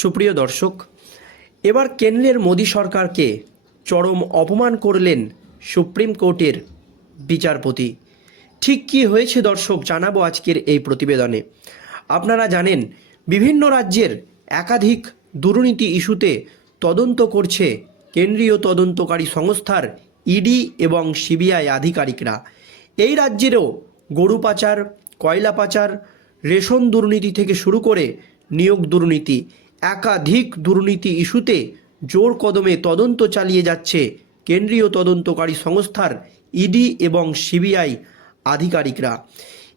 সুপ্রিয় দর্শক, এবার কেন্দ্রের মোদী সরকারকে চরম অপমান করলেন সুপ্রিম কোর্টের বিচারপতি। ঠিক কী হয়েছে দর্শক, জানাব আজকের এই প্রতিবেদনে। আপনারা জানেন, বিভিন্ন রাজ্যের একাধিক দুর্নীতি ইস্যুতে তদন্ত করছে কেন্দ্রীয় তদন্তকারী সংস্থার ইডি এবং সিবিআই আধিকারিকরা। এই রাজ্যেরও গরু পাচার, কয়লা পাচার, রেশন দুর্নীতি থেকে শুরু করে নিয়োগ দুর্নীতি একাধিক দুর্নীতি ইস্যুতে জোর কদমে তদন্ত চালিয়ে যাচ্ছে কেন্দ্রীয় তদন্তকারী সংস্থার ইডি এবং সিবিআই আধিকারিকরা।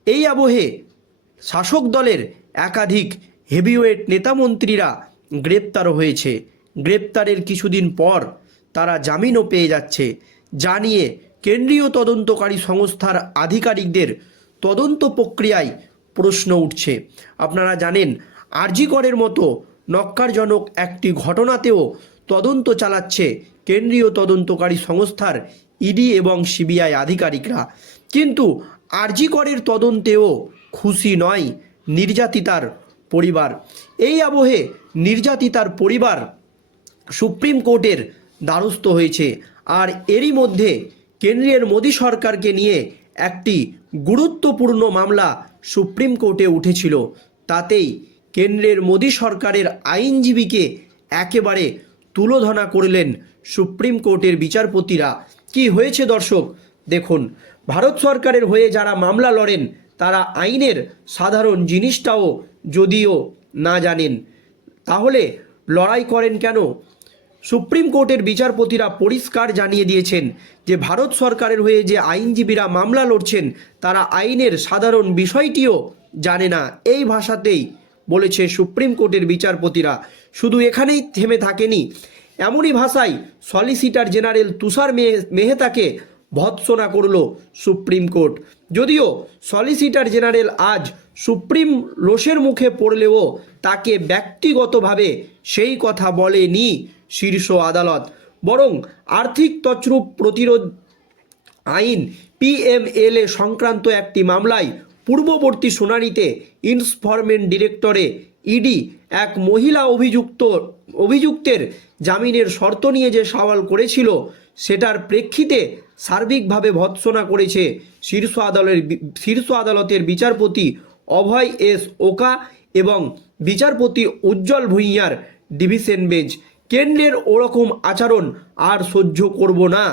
এই আবহে শাসক দলের একাধিক হেভিওয়েট নেতামন্ত্রীরা গ্রেপ্তার হয়েছে। গ্রেপ্তারের কিছুদিন পর তারা জামিনও পেয়ে যাচ্ছে। জানিয়ে কেন্দ্রীয় তদন্তকারী সংস্থার আধিকারিকদের তদন্ত প্রক্রিয়ায় প্রশ্ন উঠছে। আপনারা জানেন আরজিকরের মতো নক্কারজনক একটি ঘটনাতেও তদন্ত চালাচ্ছে কেন্দ্রীয় তদন্তকারী সংস্থার ইডি এবং সিবিআই আধিকারিকরা। কিন্তু আরজিকরের তদন্তেও খুশি নয় নির্যাতিতার পরিবার। এই আবহে নির্যাতিতার পরিবার সুপ্রিম কোর্টের দ্বারস্থ হয়েছে। আর এরই মধ্যে কেন্দ্রের মোদী সরকারকে নিয়ে একটি গুরুত্বপূর্ণ মামলা সুপ্রিম কোর্টে উঠেছিল। তাতেই কেন্দ্রের মোদী সরকারের আইনজীবীকে একেবারে তুলোধনা করলেন সুপ্রিম কোর্টের বিচারপতিরা। কি হয়েছে দর্শক? দেখুন, ভারত সরকারের হয়ে যারা মামলা লড়েন, তারা আইনের সাধারণ জিনিসটাও যদিও না জানেন, তাহলে লড়াই করেন কেন? সুপ্রিম কোর্টের বিচারপতিরা পরিষ্কার জানিয়ে দিয়েছেন যে, ভারত সরকারের হয়ে যে আইনজীবীরা মামলা লড়ছেন, তারা আইনের সাধারণ বিষয়টিও জানে না। এই ভাষাতেই বলেছে সুপ্রিম কোর্টের বিচারপতিরা। শুধু এখানেই থেমে থাকেনি। এমনই ভাষায় সলিসিটার জেনারেল তুষার মেহ- মেহতাকে ভৎসনা করল সুপ্রিম কোর্ট। যদিও সলিসিটার জেনারেল আজ সুপ্রিম রোষের মুখে পড়লেও তাকে ব্যক্তিগতভাবে সেই কথা বলেনি শীর্ষ আদালত। বরং আর্থিক তছরূপ প্রতিরোধ আইন পিএমএলএ সংক্রান্ত একটি মামলায় পূর্ববর্তী শুনানিতে ইনফরমেন্ট ডিরেক্টরে ইডি এক মহিলা অভিযুক্ত, অভিযুক্তের জামিনের শর্ত নিয়ে যে সওয়াল করেছিল, সেটার প্রেক্ষিতে সার্বিকভাবে ভৎসনা করেছে শীর্ষ আদালতের শীর্ষ আদালতের বিচারপতি অভয় এস ওকা এবং বিচারপতি উজ্জ্বল ভূঁইয়ার ডিভিশন বেঞ্চ। কেন্দ্রের ওরকম আচরণ আর সহ্য করব না,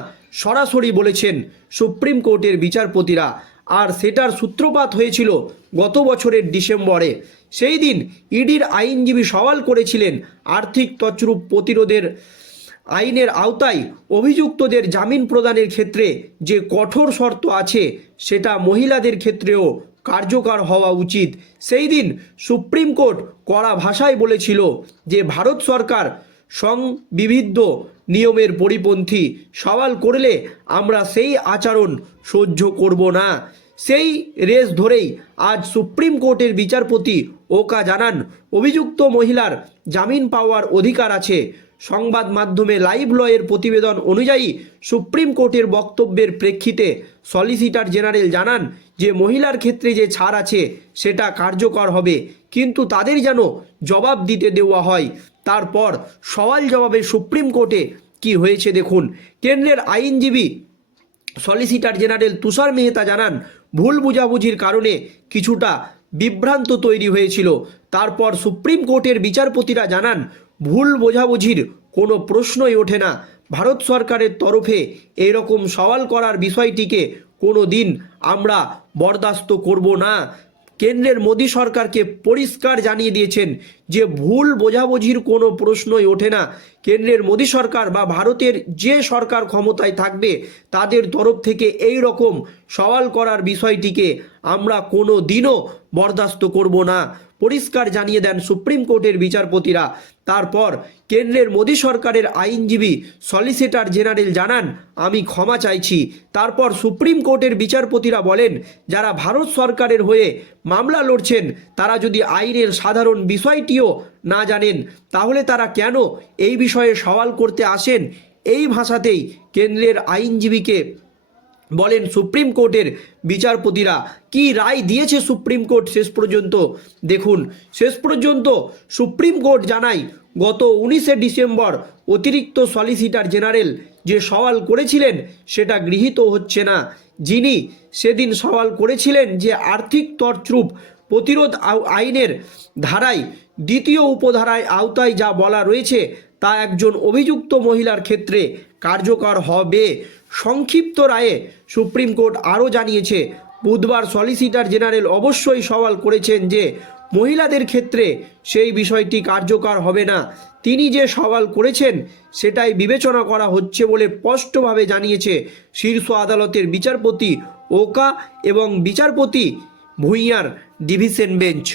সরাসরি বলেছেন সুপ্রিম কোর্টের বিচারপতিরা। আর সেটার সূত্রপাত হয়েছিল গত বছরের ডিসেম্বরে। সেই দিন ইডির আইনজীবী সওয়াল করেছিলেন আর্থিক তছরূপ প্রতিরোধের আইনের আওতায় অভিযুক্তদের জামিন প্রদানের ক্ষেত্রে যে কঠোর শর্ত আছে সেটা মহিলাদের ক্ষেত্রেও কার্যকর হওয়া উচিত। সেই দিন সুপ্রিম কোর্ট কড়া ভাষায় বলেছিল যে ভারত সরকার সংবিবিধ নিয়মের পরিপন্থী। সওয়াল করলে আমরা সেই আচরণ সহ্য করব না। সেই রেস ধরেই আজ সুপ্রিম কোর্টের বিচারপতি ওকা জানান, অভিযুক্ত মহিলার জামিন পাওয়ার অধিকার আছে। সংবাদ মাধ্যমে লাইভ লয়ের প্রতিবেদন অনুযায়ী সুপ্রিম কোর্টের বক্তব্যের প্রেক্ষিতে সলিসিটার জেনারেল জানান যে, মহিলার ক্ষেত্রে যে ছাড় আছে সেটা কার্যকর হবে, কিন্তু তাদের যেন জবাব দিতে দেওয়া হয়। তারপর সওয়াল জবাবে সুপ্রিম কোর্টে কি হয়েছে দেখুন। কেন্দ্রের আইনজীবী সলিসিটার জেনারেল তুষার মেহতা জানান, ভুল বুঝাবুঝির কারণে কিছুটা বিভ্রান্ত তৈরি হয়েছিল। তারপর সুপ্রিম কোর্টের বিচারপতিরা জানান, ভুল বোঝাবুঝির কোনো প্রশ্নই ওঠে না। ভারত সরকারের তরফে এইরকম সওয়াল করার বিষয়টিকে কোনো দিন আমরা বরদাস্ত করব না। কেন্দ্রের মোদী সরকারকে পরিষ্কার জানিয়ে দিয়েছেন যে ভুল বোঝাবুঝির কোনো প্রশ্নই ওঠে না। কেন্দ্রের মোদী সরকার বা ভারতের যে সরকার ক্ষমতায় থাকবে, তাদের তরফ থেকে এই রকম সওয়াল করার বিষয়টিকে আমরা কোনো দিনও বরদাস্ত করব না। পরিষ্কার জানিয়ে দেন সুপ্রিম কোর্টের বিচারপতিরা। তারপর কেন্দ্রের মোদী সরকারের আইনজীবী সলিসিটার জেনারেল জানান, আমি ক্ষমা চাইছি। তারপর সুপ্রিম কোর্টের বিচারপতিরা বলেন, যারা ভারত সরকারের হয়ে মামলা লড়ছেন, তারা যদি আইনের সাধারণ বিষয়টিও না জানেন, তাহলে তারা কেন এই বিষয়ে সওয়াল করতে আসেন? এই ভাষাতেই কেন্দ্রের আইনজীবীকে বলেন সুপ্রিম কোর্টের বিচারপতিরা কি রায় দিয়েছে সুপ্রিম কোর্ট শেষ পর্যন্ত? দেখুন, শেষ পর্যন্ত সুপ্রিম কোর্ট জানায় গত উনিশে ডিসেম্বর অতিরিক্ত সলিসিটার জেনারেল যে সওয়াল করেছিলেন সেটা গৃহীত হচ্ছে না। যিনি সেদিন সওয়াল করেছিলেন যে আর্থিক তরচরূপ প্রতিরোধ আইনের ধারায় দ্বিতীয় উপধারায় আওতায় যা বলা রয়েছে তা একজন অভিযুক্ত মহিলার ক্ষেত্রে কার্যকর হবে। সংক্ষিপ্ত রায়ে সুপ্রিম কোর্ট আরও জানিয়েছে, বুধবার সলিসিটার জেনারেল অবশ্যই সওয়াল করেছেন যে, মহিলাদের ক্ষেত্রে সেই বিষয়টি কার্যকর হবে না। তিনি যে সওয়াল করেছেন, সেটাই বিবেচনা করা হচ্ছে বলে স্পষ্টভাবে জানিয়েছে শীর্ষ আদালতের বিচারপতি ওকা এবং বিচারপতি ভূঁইয়ার ডিভিশন বেঞ্চ।